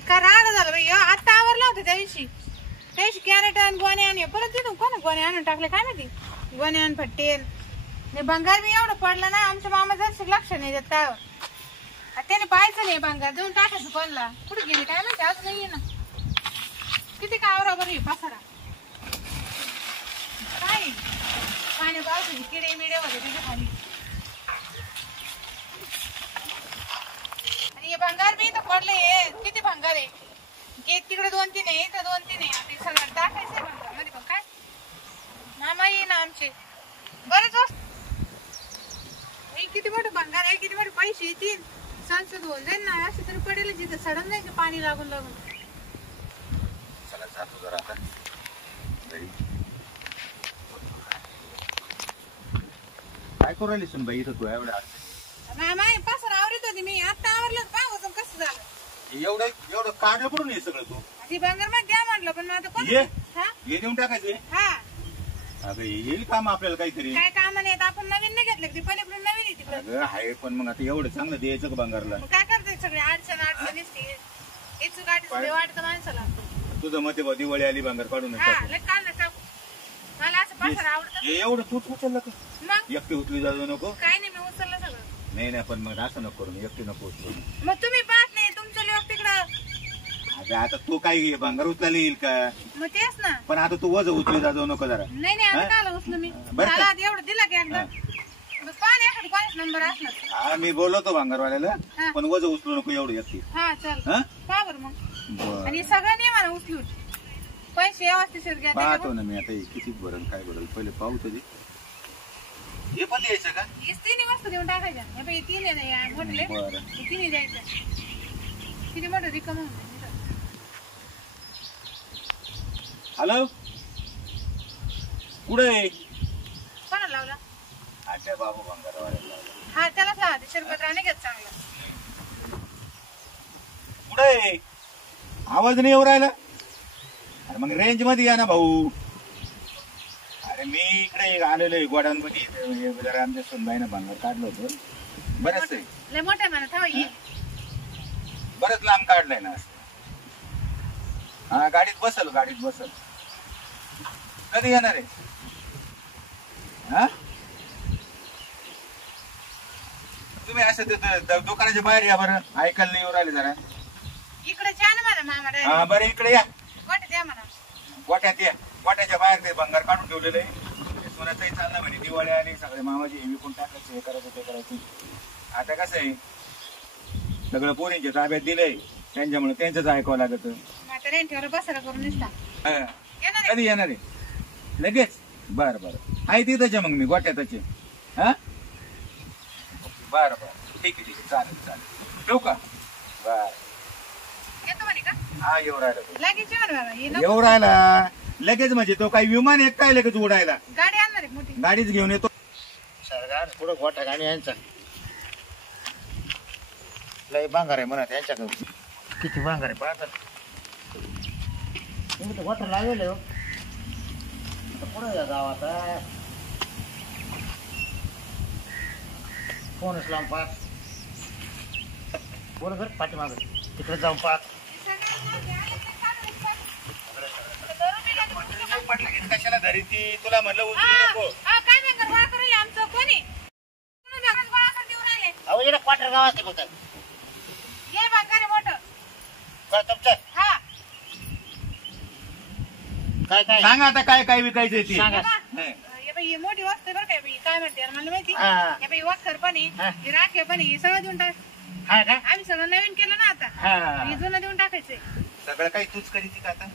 का राड झालं बाई आता आवरला होता त्या दिवशी कॅरेट आणि गोणे आणि परत तिथून कोण गोणे आणून टाकले काय माहिती गोणे आणि फट्टेन भंगार बी एवढं पडलं ना आमच्या मामा जर लक्ष नाही देत त्यावर त्याने पाहायचं नाही भंगार देऊन टाकायचं कोणला कुठे गेली काय माहिती आज नाहीये ना किती का आवरा बरं पसारा काय पाणी पावसाची किडे मिडे होते त्याच्या खाली आणि हे भंगार बी तर पडले किती भंगार आहे तिकडे 2-3 आहे इथं 2-3 आहे आता सगळं टाकायचंय भंगार मध्ये पण काय मामा ये ना आमचे बरेच वस्तू किती मोठं भंगार आहे किती मोठे पैसे येतील संसद होऊन जाईल ना असं तरी पडेल जिथं सडून जाईल पाणी लागून लागून चला जातो जरा आता काय करू राहिली सुन बाई इथं तू एवढ्या मामा पासर आवरत होती मी आता आवरलं पाहू कसं झालं एवढं काढलं पडून हे सगळं तू ती भंगार मग द्या म्हटलं पण आता कोण हे देऊन टाकायचे हा अगं येईल काम आपल्याला काहीतरी काय काम नाही आपण नवीन नाही घेतलं ती पहिले नवीन आहे तिकडे अगं आहे पण मग आता एवढं चांगलं द्यायचं का भंगारला काय करते सगळे अडचण दिसते हेच गाडी वाटतं माणसाला तुझं मते बा दिवाळी आली भंगार काढून मला असं पासर आवडत एवढं तूच उचललं का मग एकटी उचली जाऊ नको काय नाही मी उचललं सगळं नाही पण मग असं नको करून एकटी नको उचलू मग तुम्ही पाहत नाही तुमचं लोक तिकडं अगं आता तू काय भंगार उचलायला येईल का मग तेच ना पण आता तू वज उचली जाऊ नको जरा नाही आता काय उचलू मी मला एवढं दिलं की एकदा पाणी एखादी कोणाच नंबर असणार हा मी बोलवतो भंगारवाल्याला पण वज उचलू नको एवढं एकटी हा चल पहा बरं मग आणि सगळं नाही मला उचलून पैसे व्यवस्थित घ्या पाहतो ना मी आता किती भरण काय भरल पहिले पाहू तरी हे पण द्यायचं का तिन्ही वस्तू देऊन टाकायच्या हे तीन आहे म्हटले तिन्ही द्यायचं किती मोठं रिकम हॅलो कुठे कोणाला लावला अच्छा बाबू भंगारवाल्याला लावला हा त्यालाच लावा ते शरबत राणे घेत चांगला कुठे आवाज नाही येऊ राहिला अरे मग रेंज मध्ये या ना भाऊ अरे मी इकडे आलेलो आहे गोडांमध्ये जरा आमच्या सुनबाईनं भंगार काढलं होतं बरंच लय मोठ्या म्हणत बरंच लांब काढलंय ना हा गाडीत बसल कधी येणार आहे हा तुम्ही असं दुकानाच्या बाहेर या बरं ऐकायला नाही येऊ राहिले जरा इकडे छान म्हणा मामा हा बरं इकडे या गोट्यात या म्हणा गोट्यात या गोट्याच्या बाहेर ते भंगार काढून ठेवलेलं आहे सोन्याचंही चाललं म्हणे दिवाळी आली सगळे मामाजी हे विकून टाकायचं हे करायचं ते करायचं आता कसं आहे सगळं पोरींच्या ताब्यात दिलंय त्यांच्यामुळे त्यांचंच ऐकावं लागत बसायला करून कधी येणार आहे लगेच बरं आहे तिथंच मग मी गोट्यातच हा बरं ठीक आहे चालेल ठेवू का बरं हा येऊ राहिला लगेच म्हणजे तो काही विमान एक काय लगेच उडायला गाडी आणणार मोठी गाडीच घेऊन येतो सरकार पुढं गोठा गाडी यांचा लय भांगार आहे म्हणा त्यांच्याकडे किती भांगार आहे पाहतात तुम्ही तर गोठा लावले हो पुढे या गावात फोनच लावून पाहत बोल घर पाठीमाग तिकडे जाऊन पाहत कशाला धरी ती तुला म्हणलं क्वार्टर गाव असते फक्त तुमचं काय काय सांगा आता काय विकायचं ती सांगा मोठी वस्तू बरं काय म्हणते मला माहिती वखर पण आहे राखे पण आहे सगळं देऊन टाक आम्ही सगळं नवीन केलं ना आता जुनं देऊन टाकायचंय सगळं काही तूच करीती का आता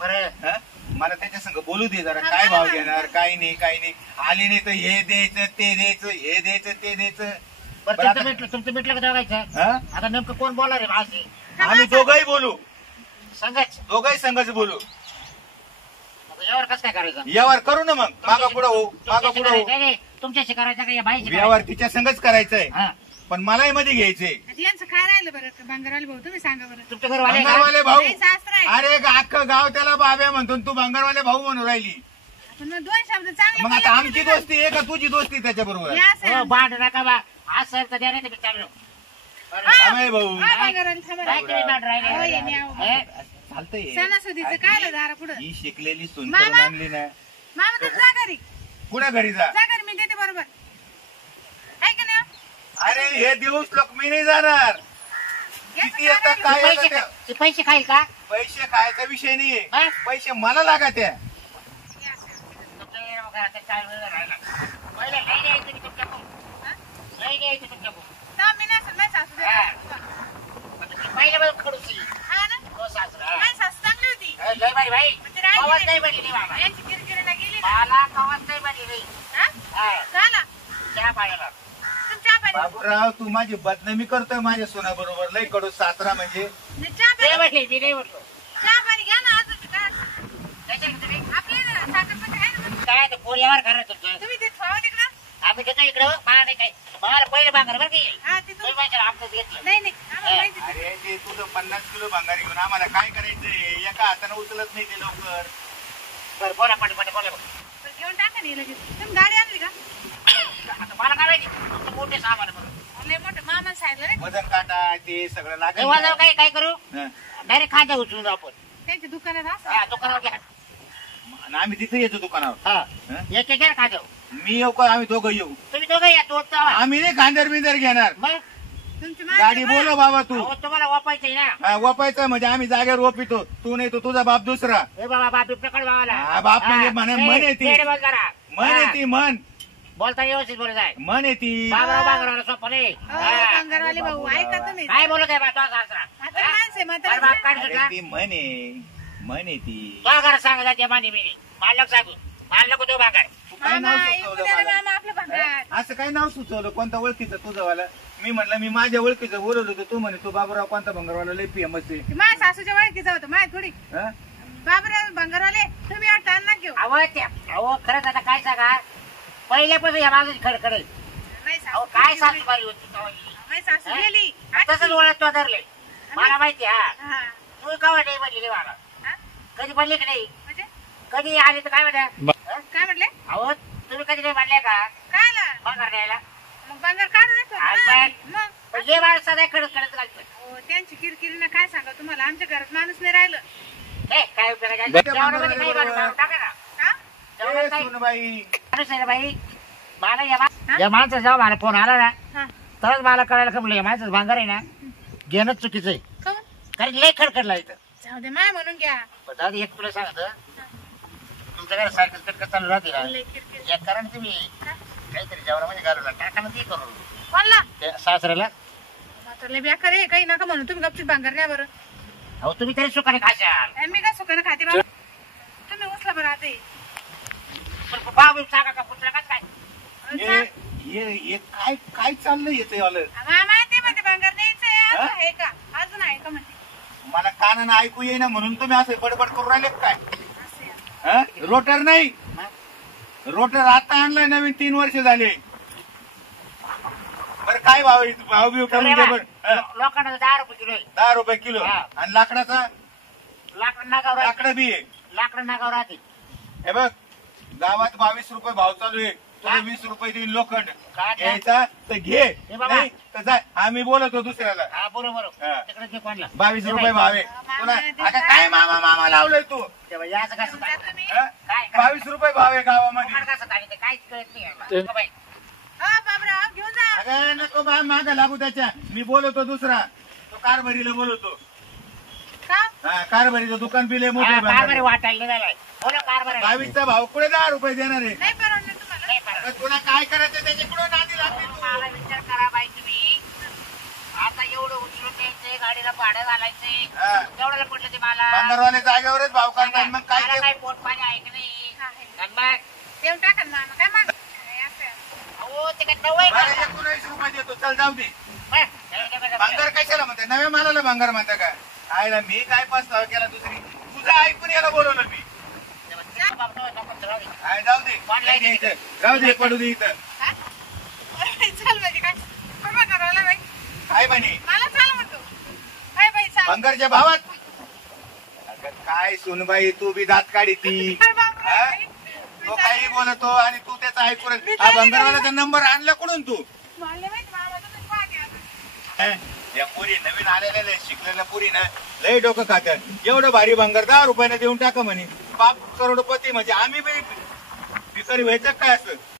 बरं मला त्याच्या संग बोलू दे जरा काय भाव घेणार काय नाही आली नाही तर हे द्यायचं ते द्यायचं हे द्यायचं ते द्यायचं तुमचं भेटलं का बघायचं आता नेमकं कोण बोला रे माझे आम्ही दोघंही बोलू सांगायचं दोघंही संघच बोलू यावर कसं काय करायचं यावर करू ना मग मागा पुढं होऊ तुमच्याशी करायचं का या बाईशी यावर तिच्या संघच करायचंय पण मलाही मध्ये घ्यायचंय यांचं काय राहिलं बरं भंगारवाले भाऊ तुम्ही सांगा बरं तुमच्या घरवाले भंगारवाले भाऊ सासरा अरे अख्खं गाव त्याला बाब्या म्हणतो तू भंगारवाले भाऊ म्हणून राहिली पण दोन शब्द चांगले मग आता आमची दोस्ती आहे का तुझी दोस्ती त्याच्या बरोबर भांड नका बा आज साहेब तर द्या नाही चाललो अमेय भाऊ बंगारवाली थांबा काय तुम्ही बाट राहिले? हो, ये न्याव. हे? चालतंय सणासुदीचं काय आलं दारा पुढं ही शिकलेली सून मामा? करून आणली ना मामा तर जा घरी कुठे घरी जा जा घरी मी देते बरोबर आहे का नाही अरे हे दिवस लोक मी नाही जाणार किती येतात याचं काय पैसे येतं ते? ते पैसे खाईल का पैसे खायचा विषय हा? नाहीये पैसे मला लागत आहे तुमच्या वगैरे आता 4 वेळा राहिला. पहिले लई द्यायचं मी तुमच्याकडून. लई द्यायचं तुमच्याकडून. मी नाही असेल माझी सासू हा. देते. पण ती पहिल्यापासून खडूसी. हा ना तो सासरा. हा. माझी सासू चांगली होती लई भारी बाई. ते राहिली कवाच नाही. नाही बनली नाही मामा. यांची किरकिरीला गेली ना मला कवाच नाही बनली नाही. हा? हा. झाला चहा पाण्याला. तुमच्या पाणी बाबूराव तू माझी बदनामी करतोय माझ्या सोना बरोबर लय कडू सासरा म्हणजे चहा नाही पाणी बनली, मी नाही बोललो. चहा पाणी घ्या ना अजून काय त्याच्याकडे तुम्ही आपले साखरपत्ती आहे ना काय ते पोळीवर करा तुमचं. तुम्ही ते ठेवा तिकडं आम्ही घेतो इकडं मला नाही काय मला पहिले बांगर बरं की हा ते तुम्ही माझ्या आमचंच घेतलं. नाही नाही आम्हाला माहिती अरे ते तुझं 50 किलो भांगार घेऊन आम्हाला काय करायचंय एका हाताने उचलत नाही ते लवकर बरं बोला पटपट बोला. पण घेऊन टाका नाही लगेच तुम्ही गाडी आणली का आता मला काय माहिती तुमचं मोठे सामान आहे म्हणून. लय मोठं मामा सांगितलं रे वजन काटा ते सगळं लागेल तेव्हा जाऊ काय करू हं. डायरेक्ट खांदा उचलून आपण. त्यांच्या दुकानात असं हा दुकानावर घ्या. आणि आम्ही तिथे येतो दुकानावर हा हं? एक घ्या खांदा. मी येऊ का आम्ही दोघं येऊ तुम्ही दोघं या तो आम्ही नाही खांदर बिंदर घेणार मग तुमची गाडी बोलो बाबा तू अहो, तुम्हाला वापायचंय ना. हा, वापायचं म्हणजे आम्ही जागेवर ओपितो तू नाही तो तुझा बाप दुसरा हे बाबा बाप बिबट्याकडे बाबाला. हा, बाप म्हणजे म्हण येते पेड बोल जरा. मन हा. येते मन बोलता व्यवस्थित बोलत आहे. मन येते बाबराव बाबराव सोपं नाही. हा. बंगारवाले भाऊ ऐका तुम्ही काय बोलत आहे बा तो सासरा? म्हातारी माणसं आहे, म्हातारी अरे बाप काढ अरे सुटला. ती मन आहे मन येते तो घरात सांगा त्या मानी मिनी मालक सांगू मालक तो बागाय. तू काय मामा नाव येऊ सुचवलं द्या ना मला? मामा आपलं भांगार असं काय नाव सुचवलं कोणता ओळखीचं तुझं वाला मी म्हटलं मी माझ्या ओळखीचं बोलत होतो तू म्हणे तू बाबूराव कोणता भंगारवाला लय फेमस आहे माझ्या सासूच्या वळखीचा होतं माझ्या थोडी हं? बाबराव भंगारवाले तुम्ही आता ताण ना घेऊ अहो खरंच आता काय सांगा पहिल्यापासून या माझं खडखडे. माझी अहो सासू काय गेली. सासू बारी होती तेव्हा ही. माझी सासू हं? गेली तसंच ओळख तो धरले मला माहिती हा हा. तू कवा नाही बनली रे मला हा? कधी बनली की नाही म्हणजे कधी आली तर काय म्हणा काय म्हटले अहो तुम्ही कधी नाही बनले का काय आला बघा द्यायला मग बंगार काढून येतो आज ना. बाय. मग पण जे माणूस सदा खडत खडत घालतोय. हो, त्यांची किरकिरीनं काय सांगा तुम्हाला आमच्या घरात माणूस नाही राहिलं हे काय उपयोगाचं? बरं, जेवणामध्ये काही बरोबर. बनवून टाका ना. हा? जेवणात ए, काही सुनबाई माणूस आहे ना बाई मला हा? या माणसं जेव्हा मला फोन आला ना हा. तरच मला कळायला का म्हणलं या माणसाचं भांगार आहे ना घेणंच चुकीचं आहे. काहून? कारण लय खडखडला इथं. जाऊ दे माय म्हणून घ्या पण दादा एक तुला सांगतो तुमच्याकडे सायकल कटकट चालू राहते ना लय किरकिर एक कारण तुम्ही हा? काहीतरी जेवणामध्ये घालवला टाका ना ते करून कोणला त्या सासऱ्याला. मात्र लय बेकार आहे काही नका म्हणून तुम्ही गपचूप भांगार न्या बरं अहो तुम्ही तरी सुखाने खाशाल. आणि मी काय सुखानं खाते बाबा तुम्ही उचला बरं आता हे. पण भाऊ सांगा का पुतळा का काय हे हे काय काय चाललंय येते वालं मामा ते म्हणते भांगार न्यायचंय अजून आहे का अजून आहे का म्हणते मला कानानं ऐकू येईना म्हणून तुम्ही असे बडबड करून राहिले का काय असं आहे. हं? रोटर नाही रोटर आता आणलाय नवीन 3 वर्ष झाले बरं काय भाव आहे? भाव बिव करून घे बरं हं? लोकांना 10 रुपये किलो आहे. 10 रुपये किलो हा. आणि लाकडाचा लाकडं नागावर राहते. लाकडं बी आहे लाकडं नागावर राहते. हे बघ गावात 22 रुपये भाव चालू आहे तुला हा. 20 रुपये देईल लोखंड काय ते? घ्यायचा तर घे बाबा. नाही तर जाय आम्ही बोलतो दुसऱ्याला हा बरोबर हा. तिकडे ते कोणला 22 रुपये भाव आहे मामा, तुला ते आता काय? काय मामा मामा लावलंय तू तेव्हा याचं कसं समजा काय तुम्ही हं? काय 22 रुपये भाव आहे गावामध्ये लोकांना कसं काय ते काहीच कळत नाही याला. बाई, हा बाबराव घेऊन जा अगं नको बा मागा लागू त्याच्या मी बोलवतो दुसरा तो कारभारीला बोलवतो का हा कारभारीचं दुकान बिले हा, मोठे कारभारी वाटायला निघालाय. बोला कारभारी. 22चा भाव कुठे 10 रुपये देणार आहे नाही परवडलं तुम्हाला नाही परवडत. अगं, तुला काय करायचं त्याच्याकडून नादी लागते तू. मला विचार करा बाई तुम्ही आता एवढं उचलून द्यायचंय गाडीला भाडं घालायचंय हा. एवढ्याला पडलं ते मला बंदरवाले जागेवरच भाव करतात मग काय मला ते काय पोट पाणी ऐक नाही आहे. आणि मग देऊन टाका ना मामा काय माग असं आहे. अहो ते काय नवय मला 19 रुपये देतो चल जाऊ दे बंगार भांगार कशाला म्हणते नव्या मालाला भांगार म्हणता का आयला मी काय पस्तावा केला दुसरी तुझं ऐकून याला बोलवलं मी काय जाऊ दे Online नाही इथं. जाऊ दे पडू दे इथं हा? चल म्हणजे काय परवा करायला बाई काय म्हणे मला चाल म्हणतो काय बाई चाल भांगारच्या भावात अगं काय सुनबाई तू बी दात काढी ती काय बापरे, हा? बाई? तो काही बोलतो आणि तू त्याचा ऐकून हा भंगारवाल्याचा नंबर आणला कुठून तू मला नाही माहिती मामा तुम्ही पाहते आता हं? या पुरी नवीन आलेल्या शिकलेल्या पुरी ना लय डोकं खात्यात एवढं भारी भंगार 10 रुपयाने देऊन टाका म्हणे बाप करोडपती म्हणजे आम्ही बी भिकारी व्हायचं काय असं